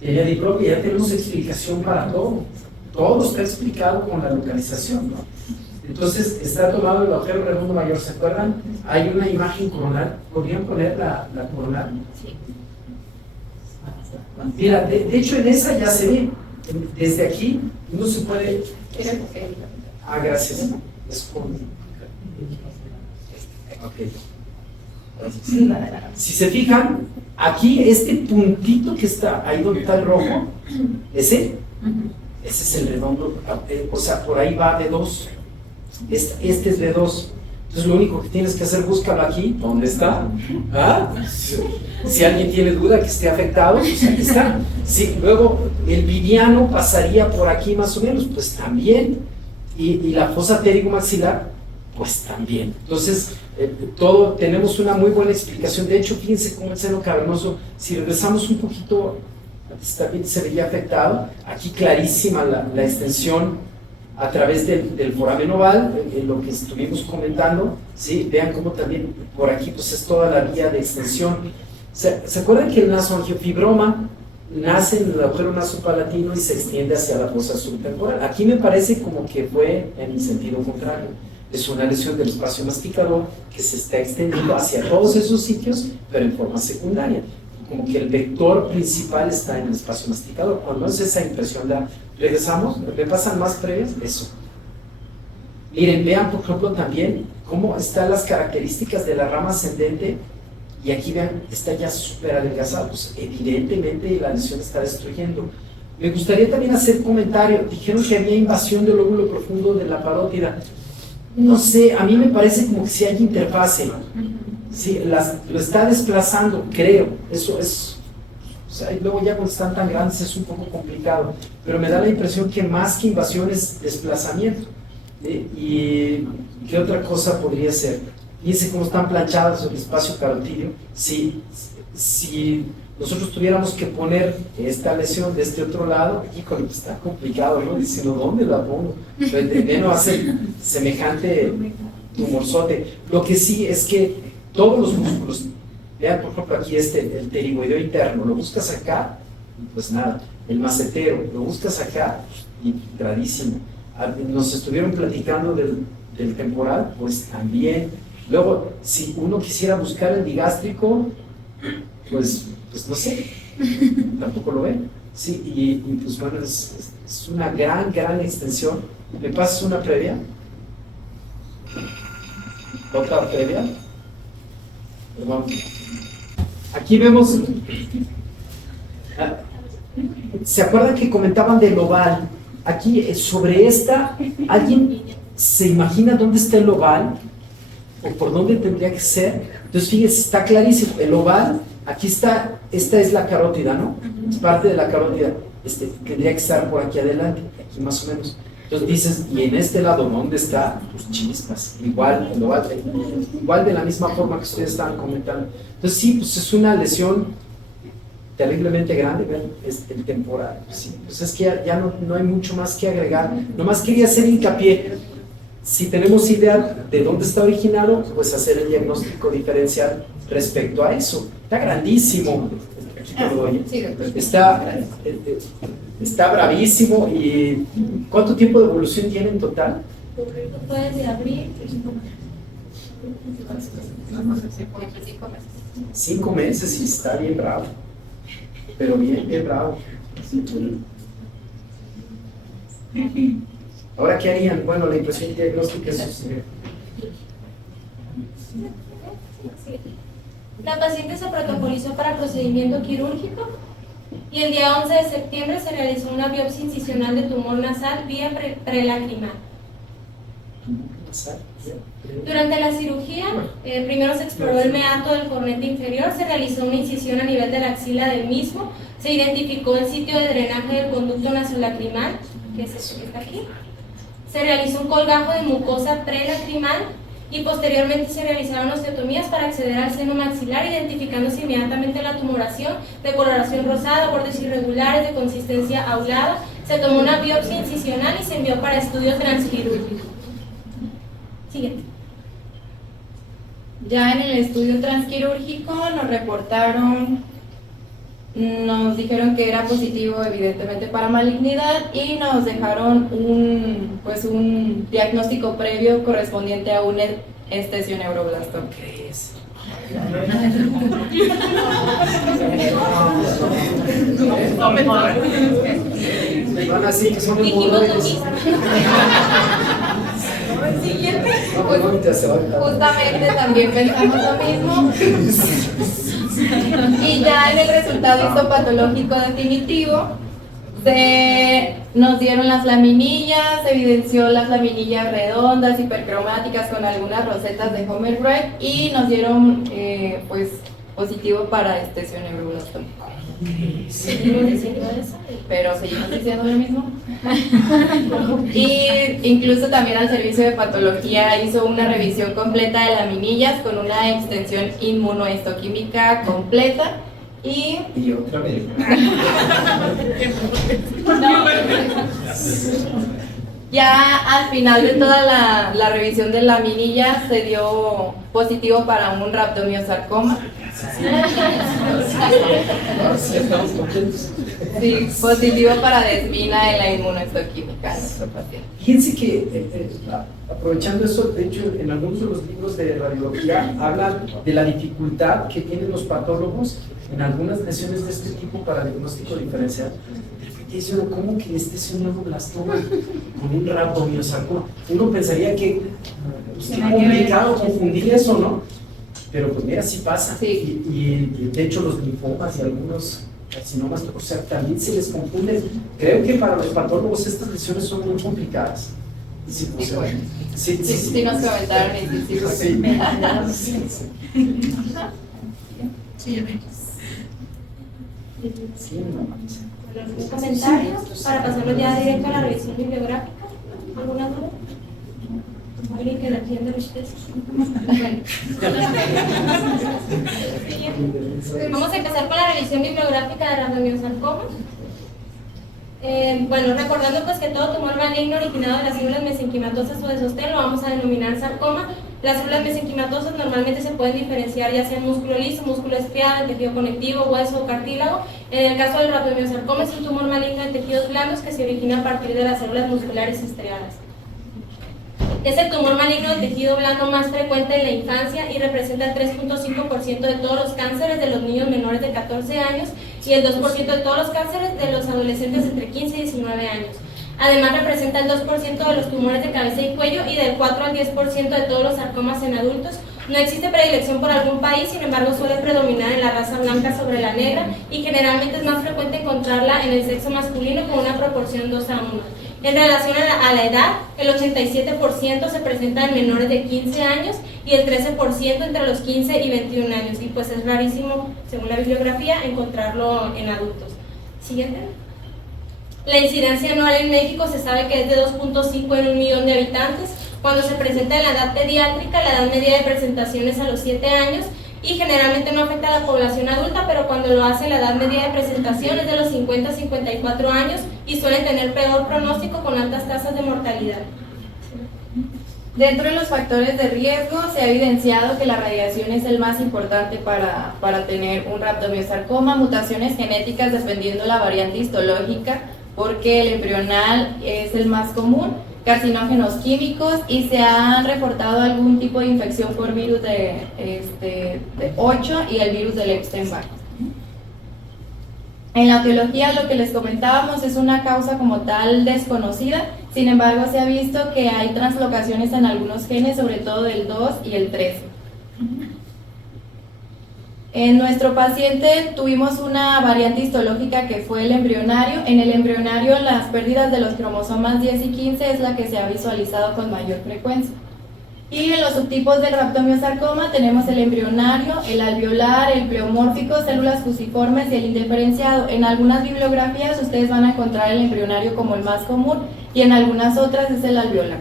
tenía diplopia, ya tenemos explicación para todo. Todo está explicado con la localización, ¿no? Entonces, está tomado el agujero redondo mayor, ¿se acuerdan? Hay una imagen coronal, ¿podrían poner la coronal? Sí. Mira, de hecho en esa ya se ve, desde aquí uno se puede... Ah, gracias. Es con... Ok. Si se fijan, aquí este puntito que está ahí donde está el rojo, ese es el redondo, o sea, por ahí va B2, este es B2. Entonces lo único que tienes que hacer, búscalo aquí, ¿dónde está? ¿Ah? Si alguien tiene duda que esté afectado, pues aquí está. Sí, luego el viviano pasaría por aquí más o menos, pues también, y la fosa pterigomaxilar, pues también. Entonces, todo, tenemos una muy buena explicación. De hecho, fíjense cómo el seno cavernoso, si regresamos un poquito, también se veía afectado. Aquí clarísima la extensión a través del foramen oval, lo que estuvimos comentando, ¿sí? Vean cómo también por aquí pues es toda la vía de extensión. ¿Se acuerdan que el nasoangiofibroma nace en el agujero nasopalatino y se extiende hacia la fosa subtemporal? Aquí me parece como que fue en el sentido contrario. Es una lesión del espacio masticador que se está extendiendo hacia todos esos sitios, pero en forma secundaria. Como que el vector principal está en el espacio masticador. Cuando es esa impresión, regresamos, ¿me pasan más previas? Eso. Miren, vean por ejemplo también cómo están las características de la rama ascendente, y aquí vean, está ya súper adelgazado, pues evidentemente la lesión está destruyendo. Me gustaría también hacer comentario, dijeron que había invasión del lóbulo profundo de la parótida. No sé, a mí me parece como que si hay interfase, sí, lo está desplazando, creo, eso es, o sea, y luego ya cuando están tan grandes es un poco complicado, pero me da la impresión que más que invasión es desplazamiento. ¿Y qué otra cosa podría ser? Fíjense cómo están planchados el espacio carotídeo. Si nosotros tuviéramos que poner esta lesión de este otro lado, híjole, pues está complicado, ¿no? Diciendo, ¿dónde la pongo? De no hacer semejante tumorzote. Lo que sí es que todos los músculos, vean por ejemplo aquí el pterigoideo interno, lo buscas acá, pues nada. El macetero, lo buscas acá, infiltradísimo. Nos estuvieron platicando del temporal, pues también. Luego, si uno quisiera buscar el digástrico, pues no sé, tampoco lo ven. Sí, y pues bueno, es una gran extensión. ¿Me pasas una previa? ¿Otra previa? Perdón. Aquí vemos, ¿se acuerdan que comentaban del oval? Aquí sobre esta, ¿alguien se imagina dónde está el oval? ¿O por dónde tendría que ser? Entonces fíjense, está clarísimo, el oval, aquí está, esta es la carótida, ¿no? Es parte de la carótida, tendría que estar por aquí adelante, aquí más o menos. Entonces dices, ¿y en este lado dónde está? Pues chispas, igual, el oval, igual de la misma forma que ustedes estaban comentando. Entonces sí, pues es una lesión terriblemente grande, vean, el temporal. Sí, pues es que ya no hay mucho más que agregar. Nomás quería hacer hincapié. Si tenemos idea de dónde está originado, pues hacer el diagnóstico diferencial respecto a eso. Está grandísimo. Está bravísimo. ¿Y cuánto tiempo de evolución tiene en total? Puede de abril. 5 meses y está bien bravo. Pero bien bravo. Ahora, ¿qué harían? Bueno, la impresión diagnóstica es... La paciente se protocolizó para procedimiento quirúrgico Y el día 11 de septiembre se realizó una biopsia incisional de tumor nasal vía prelacrimal. Durante la cirugía, primero se exploró el meato del cornete inferior, se realizó una incisión a nivel de la axila del mismo, se identificó el sitio de drenaje del conducto nasolacrimal, que es este que está aquí, se realizó un colgajo de mucosa prelacrimal y posteriormente se realizaron osteotomías para acceder al seno maxilar, identificándose inmediatamente la tumoración de coloración rosada, bordes irregulares, de consistencia aulada. Se tomó una biopsia incisional y se envió para estudio transquirúrgico. Siguiente. Ya en el estudio transquirúrgico nos reportaron, nos dijeron que era positivo evidentemente para malignidad y nos dejaron un diagnóstico previo correspondiente a un estesioneuroblastoma. ¿Qué es? Van así que son hemorroides. Siguiente. No, Justamente también pensamos lo mismo. Y ya en el resultado histopatológico definitivo nos dieron las laminillas, se evidenció las laminillas redondas, hipercromáticas con algunas rosetas de Homer Wright y nos dieron pues positivo para estesioneuroblastoma. Pero seguimos diciendo lo mismo. Y incluso también al servicio de patología hizo una revisión completa de laminillas con una extensión inmunohistoquímica completa y otra vez. ya al final de toda la revisión de laminillas se dio positivo para un rhabdomyosarcoma. Sí, estamos contentos. Sí, positivo para desmina de la inmunohistoquímica de nuestro paciente. Fíjense que, aprovechando eso, de hecho, en algunos de los libros de radiología hablan de la dificultad que tienen los patólogos en algunas lesiones de este tipo para diagnóstico diferencial. Dice uno, ¿cómo que este es un neuroblastoma con un rhabdomyosarcoma? Uno pensaría que es complicado confundir eso, ¿no? Pero pues mira, sí pasa. Sí. Y de hecho los linfomas y algunos carcinomas, o sea, también se les confunden. Creo que para los patólogos estas lesiones son muy complicadas. Sí, o sea, Sí, nos comentaron y sí, ¿Algún comentario para pasarlo ya directo a la revisión bibliográfica? ¿Alguna duda? ¿Alguien que la entienda de ustedes? Vamos a empezar con la revisión bibliográfica de rhabdomyosarcoma. Bueno, recordando pues que todo tumor maligno originado de las células mesenquimatosas o de sostén lo vamos a denominar sarcoma. Las células mesenquimatosas normalmente se pueden diferenciar ya sea en músculo liso, músculo estriado, en tejido conectivo, hueso o cartílago. En el caso del rhabdomyosarcoma es un tumor maligno de tejidos blandos que se origina a partir de las células musculares estriadas. Es el tumor maligno de tejido blando más frecuente en la infancia y representa el 3.5% de todos los cánceres de los niños menores de 14 años y el 2% de todos los cánceres de los adolescentes entre 15 y 19 años. Además representa el 2% de los tumores de cabeza y cuello y del 4 al 10% de todos los sarcomas en adultos. No existe predilección por algún país, sin embargo suele predominar en la raza blanca sobre la negra y generalmente es más frecuente encontrarla en el sexo masculino con una proporción 2:1. En relación a la edad, el 87% se presenta en menores de 15 años y el 13% entre los 15 y 21 años. Y pues es rarísimo, según la bibliografía, encontrarlo en adultos. Siguiente. La incidencia anual en México se sabe que es de 2.5 en 1 millón de habitantes. Cuando se presenta en la edad pediátrica, la edad media de presentación es a los 7 años y generalmente no afecta a la población adulta, pero cuando lo hace la edad media de presentación es de los 50 a 54 años y suelen tener peor pronóstico con altas tasas de mortalidad. Dentro de los factores de riesgo se ha evidenciado que la radiación es el más importante para tener un rhabdomyosarcoma, mutaciones genéticas dependiendo la variante histológica, porque el embrional es el más común, carcinógenos químicos y se han reportado algún tipo de infección por virus de 8 y el virus del Epstein-Barr. En la etiología, lo que les comentábamos es una causa como tal desconocida, sin embargo se ha visto que hay translocaciones en algunos genes, sobre todo del 2 y el 13. En nuestro paciente tuvimos una variante histológica que fue el embrionario. En el embrionario las pérdidas de los cromosomas 10 y 15 es la que se ha visualizado con mayor frecuencia. Y en los subtipos del rhabdomiosarcoma tenemos el embrionario, el alveolar, el pleomórfico, células fusiformes y el indiferenciado. En algunas bibliografías ustedes van a encontrar el embrionario como el más común y en algunas otras es el alveolar.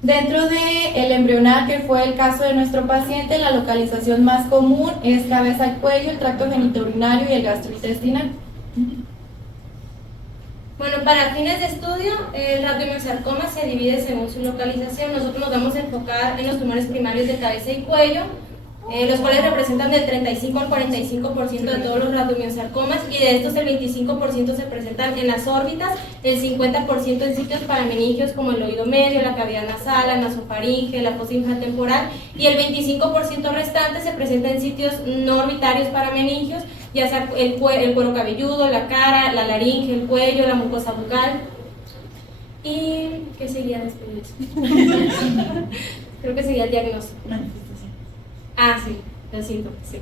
Dentro del embrionar, que fue el caso de nuestro paciente, la localización más común es cabeza y cuello, el tracto genitourinario y el gastrointestinal. Bueno, para fines de estudio, el rhabdomiosarcoma se divide según su localización. Nosotros nos vamos a enfocar en los tumores primarios de cabeza y cuello, los cuales representan del 35 al 45% de todos los rhabdomiosarcomas, y de estos el 25% se presentan en las órbitas, el 50% en sitios parameningios como el oído medio, la cavidad nasal, la nasofaringe, la fosa infratemporal, y el 25% restante se presenta en sitios no orbitarios parameningios, ya sea el cuero cabelludo, la cara, la laringe, el cuello, la mucosa bucal. ¿Y qué sería después de eso? Creo que sería el diagnóstico. Sí, los síntomas, sí.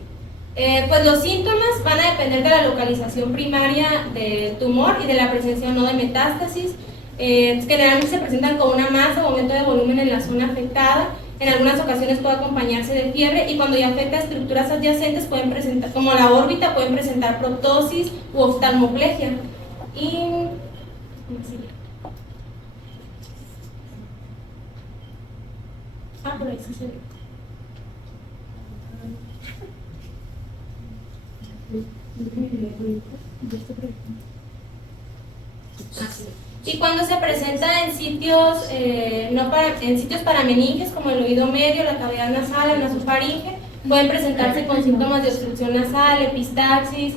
Pues los síntomas van a depender de la localización primaria del tumor y de la presencia o no de metástasis. Generalmente se presentan con una masa o aumento de volumen en la zona afectada. En algunas ocasiones puede acompañarse de fiebre, y cuando ya afecta a estructuras adyacentes pueden presentar, como la órbita, pueden presentar proptosis u oftalmoplegia. Por ahí sí se ve. Y cuando se presenta en sitios en sitios parameninges como el oído medio, la cavidad nasal, la nasofaringe, pueden presentarse con síntomas de obstrucción nasal, epistaxis,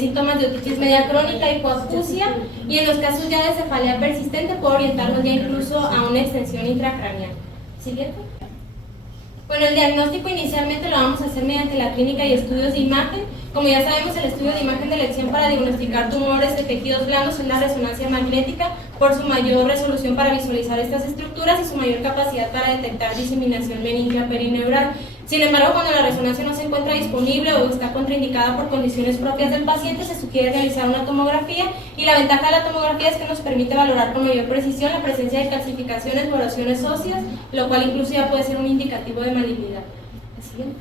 síntomas de otitis media crónica, hipoacusia, y en los casos ya de cefalea persistente puede orientarnos ya incluso a una extensión intracraneal. ¿Siguiente? Bueno, el diagnóstico inicialmente lo vamos a hacer mediante la clínica y estudios de imagen. Como ya sabemos, el estudio de imagen de elección para diagnosticar tumores de tejidos blandos es la resonancia magnética, por su mayor resolución para visualizar estas estructuras y su mayor capacidad para detectar diseminación meningia perineural. Sin embargo, cuando la resonancia no se encuentra disponible o está contraindicada por condiciones propias del paciente, se sugiere realizar una tomografía, y la ventaja de la tomografía es que nos permite valorar con mayor precisión la presencia de calcificaciones o erosiones óseas, lo cual incluso ya puede ser un indicativo de malignidad. Siguiente.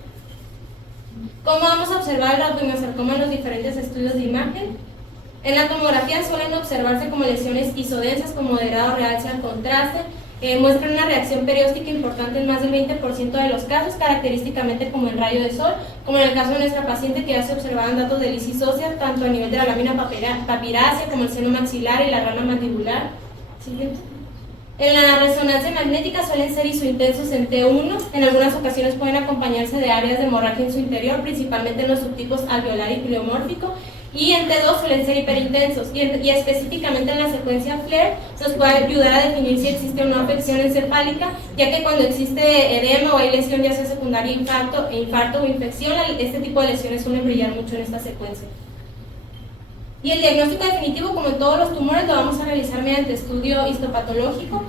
¿Cómo vamos a observar el rhabdomiosarcoma en los diferentes estudios de imagen? En la tomografía suelen observarse como lesiones isodensas con moderado realce al contraste, muestran una reacción perióstica importante en más del 20% de los casos, característicamente como el rayo de sol, como en el caso de nuestra paciente, que ya se observaban datos de lisis ósea, tanto a nivel de la lámina papirácea como el seno maxilar y la rama mandibular. Siguiente. En la resonancia magnética suelen ser isointensos en T1, en algunas ocasiones pueden acompañarse de áreas de hemorragia en su interior, principalmente en los subtipos alveolar y pleomórfico, y en T2 suelen ser hiperintensos, y específicamente en la secuencia FLAIR nos puede ayudar a definir si existe o no afección encefálica, ya que cuando existe edema o hay lesión ya sea secundaria infarto o infección, este tipo de lesiones suelen brillar mucho en esta secuencia. Y el diagnóstico definitivo, como en todos los tumores, lo vamos a realizar mediante estudio histopatológico.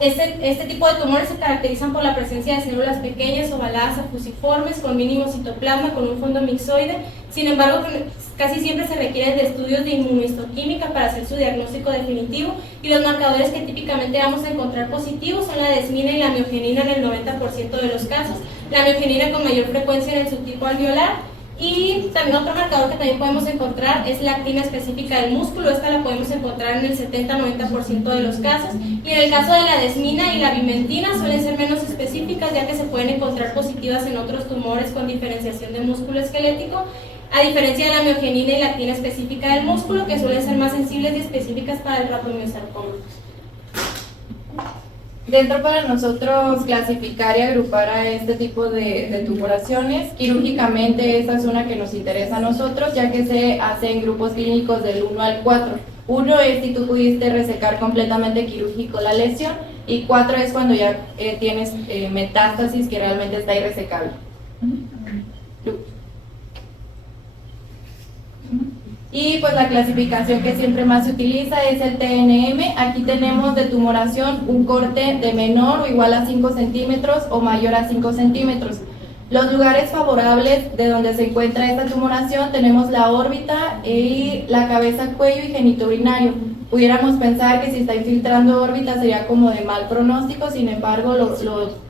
Este tipo de tumores se caracterizan por la presencia de células pequeñas, ovaladas, fusiformes, con mínimo citoplasma, con un fondo mixoide. Sin embargo, casi siempre se requieren de estudios de inmunohistoquímica para hacer su diagnóstico definitivo, y los marcadores que típicamente vamos a encontrar positivos son la desmina y la miogenina en el 90% de los casos, la miogenina con mayor frecuencia en el subtipo alveolar. Y también otro marcador que también podemos encontrar es la actina específica del músculo. Esta la podemos encontrar en el 70-90% de los casos, y en el caso de la desmina y la bimentina suelen ser menos específicas, ya que se pueden encontrar positivas en otros tumores con diferenciación de músculo esquelético, a diferencia de la miogenina y la actina específica del músculo, que suelen ser más sensibles y específicas para el rhabdomiosarcoma. Dentro, para nosotros clasificar y agrupar a este tipo de tumoraciones, quirúrgicamente esta es una que nos interesa a nosotros, ya que se hace en grupos clínicos del 1 al 4. 1 es si tú pudiste resecar completamente quirúrgico la lesión, y 4 es cuando ya tienes metástasis que realmente está irresecable. Y pues la clasificación que siempre más se utiliza es el TNM. Aquí tenemos de tumoración un corte de menor o igual a 5 centímetros o mayor a 5 centímetros. Los lugares favorables de donde se encuentra esta tumoración tenemos la órbita y la cabeza, cuello y genitourinario. Pudiéramos pensar que si está infiltrando órbita sería como de mal pronóstico, sin embargo lo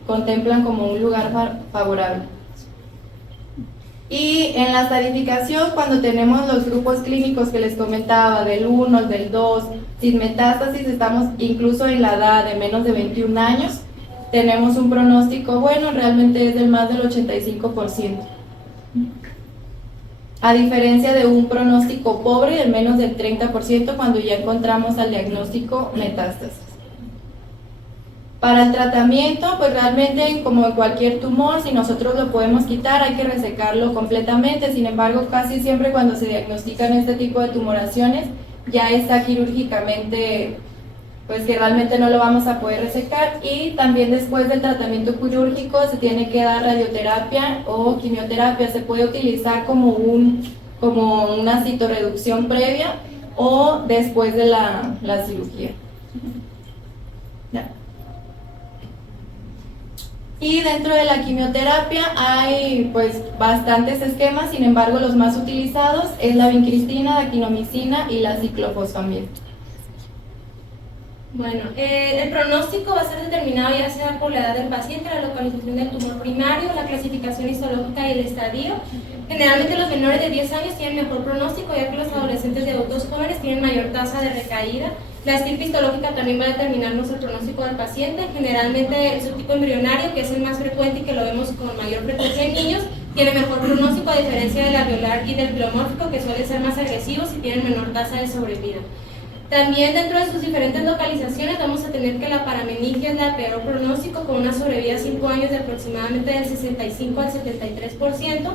contemplan como un lugar favorable. Y en la estadificación, cuando tenemos los grupos clínicos que les comentaba, del 1, del 2, sin metástasis, estamos incluso en la edad de menos de 21 años, tenemos un pronóstico bueno, realmente es del más del 85%. A diferencia de un pronóstico pobre del menos del 30% cuando ya encontramos al diagnóstico metástasis. Para el tratamiento, pues realmente como en cualquier tumor, si nosotros lo podemos quitar, hay que resecarlo completamente. Sin embargo, casi siempre cuando se diagnostican este tipo de tumoraciones, ya está quirúrgicamente, pues que realmente no lo vamos a poder resecar. Y también después del tratamiento quirúrgico se tiene que dar radioterapia o quimioterapia. Se puede utilizar como una citorreducción previa o después de la cirugía. Y dentro de la quimioterapia hay pues bastantes esquemas, sin embargo los más utilizados es la vincristina, daquinomicina y la ciclofosfamida. Bueno, el pronóstico va a ser determinado ya sea por la edad del paciente, la localización del tumor primario, la clasificación histológica y el estadio. Generalmente los menores de 10 años tienen mejor pronóstico, ya que los adolescentes de adultos jóvenes tienen mayor tasa de recaída. La estirpe histológica también va a determinarnos el pronóstico del paciente. Generalmente el subtipo embrionario, que es el más frecuente y que lo vemos con mayor frecuencia en niños, tiene mejor pronóstico a diferencia del alveolar y del pleomórfico, que suelen ser más agresivos y tienen menor tasa de sobrevida. También dentro de sus diferentes localizaciones vamos a tener que la parameningia es la peor pronóstico, con una sobrevida a 5 años de aproximadamente del 65 al 73%,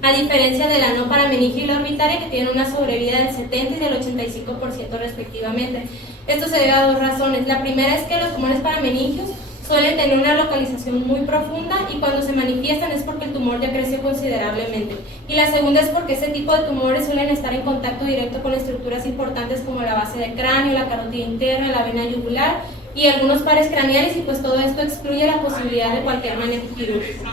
a diferencia de la no parameningia y la orbitaria, que tienen una sobrevida del 70 y del 85% respectivamente. Esto se debe a dos razones. La primera es que los tumores parameningios suelen tener una localización muy profunda y cuando se manifiestan es porque el tumor ya creció considerablemente. Y la segunda es porque ese tipo de tumores suelen estar en contacto directo con estructuras importantes como la base del cráneo, la carótida interna, la vena yugular y algunos pares craneales, y pues todo esto excluye la posibilidad de cualquier manejo quirúrgico.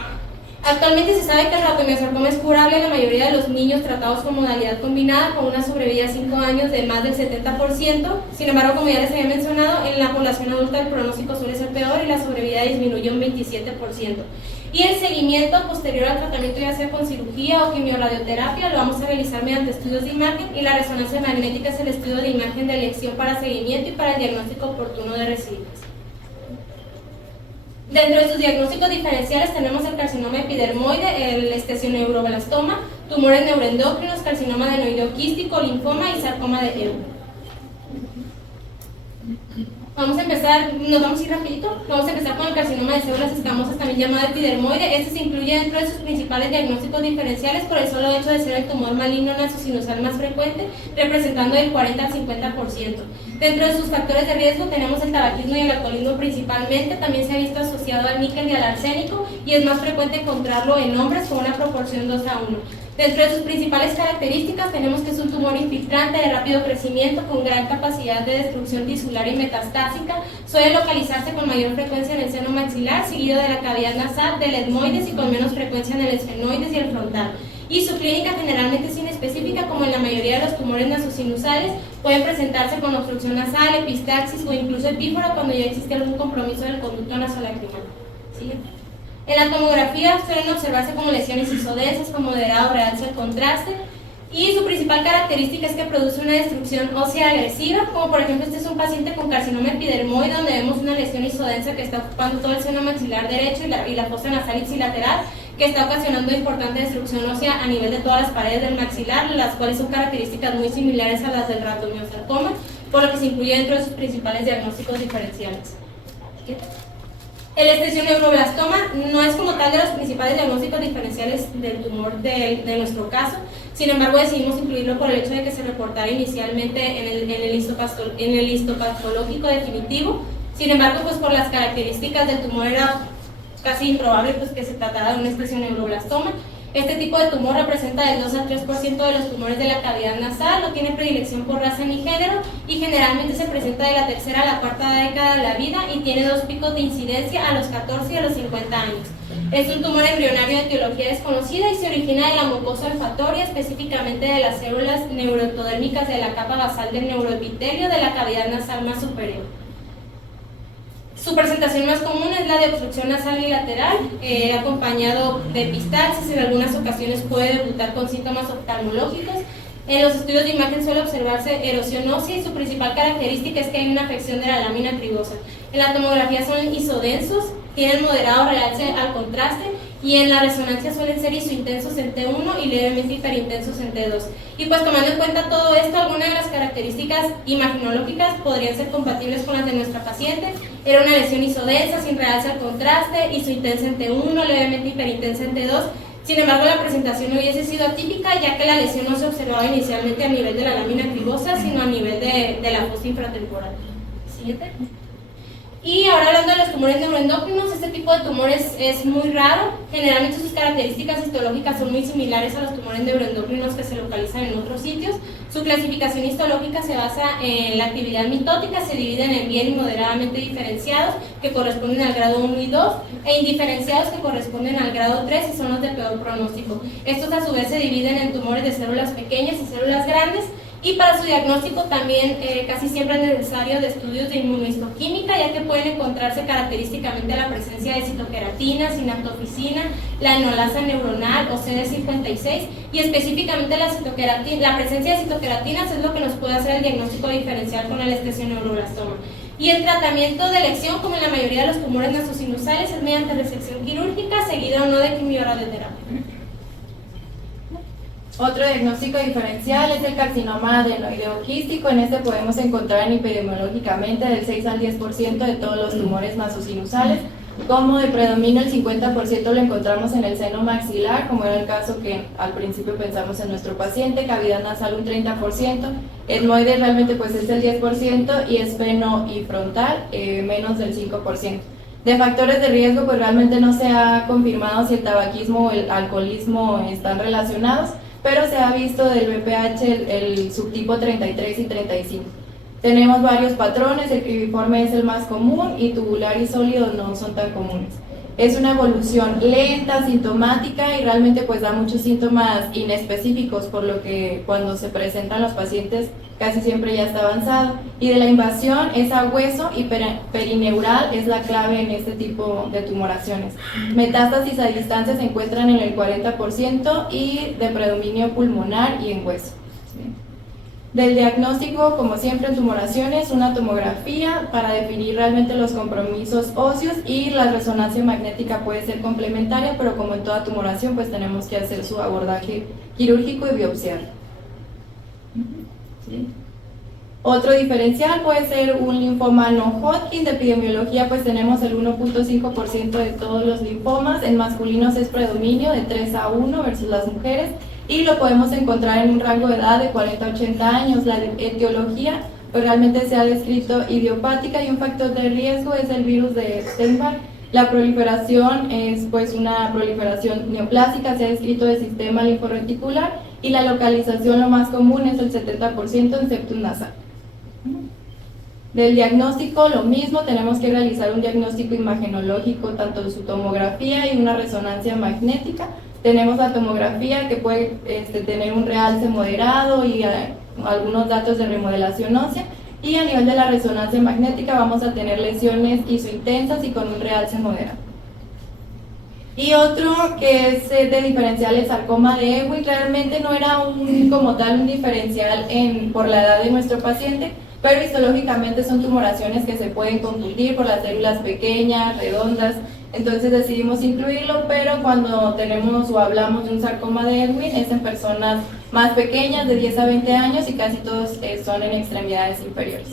Actualmente se sabe que el rhabdomyosarcoma es curable en la mayoría de los niños tratados con modalidad combinada, con una sobrevida a 5 años de más del 70%. Sin embargo, como ya les había mencionado, en la población adulta el pronóstico suele ser peor y la sobrevida disminuye un 27%. Y el seguimiento posterior al tratamiento, ya sea con cirugía o quimiorradioterapia, lo vamos a realizar mediante estudios de imagen, y la resonancia magnética es el estudio de imagen de elección para seguimiento y para el diagnóstico oportuno de recidivas. Dentro de sus diagnósticos diferenciales tenemos el carcinoma epidermoide, el esthesioneuroblastoma, tumores neuroendocrinos, carcinoma adenoideo quístico, linfoma y sarcoma de Ewing. Vamos a empezar, nos vamos a ir rapidito, vamos a empezar con el carcinoma de células escamosas, también llamado epidermoide. Este se incluye dentro de sus principales diagnósticos diferenciales por el solo hecho de ser el tumor maligno nasosinusal más frecuente, representando del 40 al 50%. Dentro de sus factores de riesgo tenemos el tabaquismo y el alcoholismo principalmente. También se ha visto asociado al níquel y al arsénico, y es más frecuente encontrarlo en hombres con una proporción 2 a 1. Dentro de sus principales características tenemos que es un tumor infiltrante de rápido crecimiento con gran capacidad de destrucción tisular y metastásica. Suele localizarse con mayor frecuencia en el seno maxilar, seguido de la cavidad nasal, del etmoides, y con menos frecuencia en el esfenoides y el frontal. Y su clínica generalmente es inespecífica, como en la mayoría de los tumores nasosinusales. Pueden presentarse con obstrucción nasal, epistaxis o incluso epífora cuando ya existe algún compromiso del conducto nasolacrimal. ¿Sí? En la tomografía suelen observarse como lesiones isodensas con moderado realce al contraste, y su principal característica es que produce una destrucción ósea agresiva, como por ejemplo este es un paciente con carcinoma epidermoide donde vemos una lesión isodensa que está ocupando todo el seno maxilar derecho y la fosa nasal ipsilateral, que está ocasionando importante destrucción ósea a nivel de todas las paredes del maxilar, las cuales son características muy similares a las del rhabdomyosarcoma, por lo que se incluye dentro de sus principales diagnósticos diferenciales. ¿Qué? El esthesioneuroblastoma no es como tal de los principales diagnósticos diferenciales del tumor de nuestro caso. Sin embargo, decidimos incluirlo por el hecho de que se reportara inicialmente en el histopatológico definitivo. Sin embargo, pues por las características del tumor era casi improbable pues que se tratara de un esthesioneuroblastoma. Este tipo de tumor representa del 2 al 3% de los tumores de la cavidad nasal, no tiene predilección por raza ni género y generalmente se presenta de la tercera a la cuarta década de la vida y tiene 2 picos de incidencia a los 14 y a los 50 años. Es un tumor embrionario de etiología desconocida y se origina de la mucosa olfatoria, específicamente de las células neuroectodérmicas de la capa basal del neuroepitelio de la cavidad nasal más superior. Su presentación más común es la de obstrucción nasal bilateral, acompañado de epistaxis, en algunas ocasiones puede debutar con síntomas oftalmológicos. En los estudios de imagen suele observarse erosión ósea y su principal característica es que hay una afección de la lámina cribosa. En la tomografía son isodensos, tienen moderado realce al contraste y en la resonancia suelen ser isointensos en T1 y levemente hiperintensos en T2. Y pues tomando en cuenta todo esto, algunas de las características imaginológicas podrían ser compatibles con las de nuestra paciente. Era una lesión isodensa, sin realce al contraste, isointensa en T1, levemente hiperintensa en T2. Sin embargo, la presentación no hubiese sido atípica, ya que la lesión no se observaba inicialmente a nivel de la lámina cribosa, sino a nivel de la fosa infratemporal. Siguiente. Y ahora hablando de los tumores neuroendocrinos, este tipo de tumores es muy raro. Generalmente sus características histológicas son muy similares a los tumores neuroendocrinos que se localizan en otros sitios. Su clasificación histológica se basa en la actividad mitótica, se dividen en bien y moderadamente diferenciados, que corresponden al grado 1 y 2, e indiferenciados, que corresponden al grado 3 y son los de peor pronóstico. Estos a su vez se dividen en tumores de células pequeñas y células grandes. Y para su diagnóstico también casi siempre es necesario de estudios de inmunohistoquímica, ya que pueden encontrarse característicamente la presencia de citoqueratina, sinaptofisina, la enolasa neuronal o CD56, y específicamente la presencia de citoqueratinas es lo que nos puede hacer el diagnóstico diferencial con el esthesioneuroblastoma. Y el tratamiento de elección, como en la mayoría de los tumores nasosinusales, es mediante resección quirúrgica, seguida o no de quimioradioterapia. Otro diagnóstico diferencial es el carcinoma adenoideo quístico. En este podemos encontrar epidemiológicamente del 6 al 10% de todos los tumores nasosinusales. Como de predominio el 50% lo encontramos en el seno maxilar, como era el caso que al principio pensamos en nuestro paciente, cavidad nasal un 30%, etmoides realmente pues es el 10% y esfeno y frontal menos del 5%. De factores de riesgo pues realmente no se ha confirmado si el tabaquismo o el alcoholismo están relacionados, pero se ha visto del BPH el subtipo 33 y 35. Tenemos varios patrones, el cribiforme es el más común y tubular y sólido no son tan comunes. Es una evolución lenta, sintomática y realmente pues da muchos síntomas inespecíficos, por lo que cuando se presentan los pacientes casi siempre ya está avanzado. Y de la invasión es a hueso y perineural es la clave en este tipo de tumoraciones. Metástasis a distancia se encuentran en el 40% y de predominio pulmonar y en hueso. Del diagnóstico, como siempre en tumoraciones, una tomografía para definir realmente los compromisos óseos y la resonancia magnética puede ser complementaria, pero como en toda tumoración pues tenemos que hacer su abordaje quirúrgico y biopsiar. ¿Sí? Otro diferencial puede ser un linfoma no Hodgkin. De epidemiología pues tenemos el 1.5% de todos los linfomas, en masculinos es predominio de 3 a 1 versus las mujeres, y lo podemos encontrar en un rango de edad de 40 a 80 años. La etiología pues realmente se ha descrito idiopática y un factor de riesgo es el virus de Epstein-Barr. La proliferación es pues una proliferación neoplásica, se ha descrito del sistema linforreticular y la localización lo más común es el 70% en septum nasal. Del diagnóstico lo mismo, tenemos que realizar un diagnóstico imagenológico, tanto de su tomografía y una resonancia magnética. Tenemos la tomografía que puede tener un realce moderado y algunos datos de remodelación ósea, y a nivel de la resonancia magnética vamos a tener lesiones isointensas y con un realce moderado. Y otro que es de diferencial el sarcoma de Ewing, realmente no era como tal un diferencial por la edad de nuestro paciente, pero histológicamente son tumoraciones que se pueden confundir por las células pequeñas, redondas, entonces decidimos incluirlo, pero cuando tenemos o hablamos de un sarcoma de Ewing es en personas más pequeñas, de 10 a 20 años, y casi todos son en extremidades inferiores.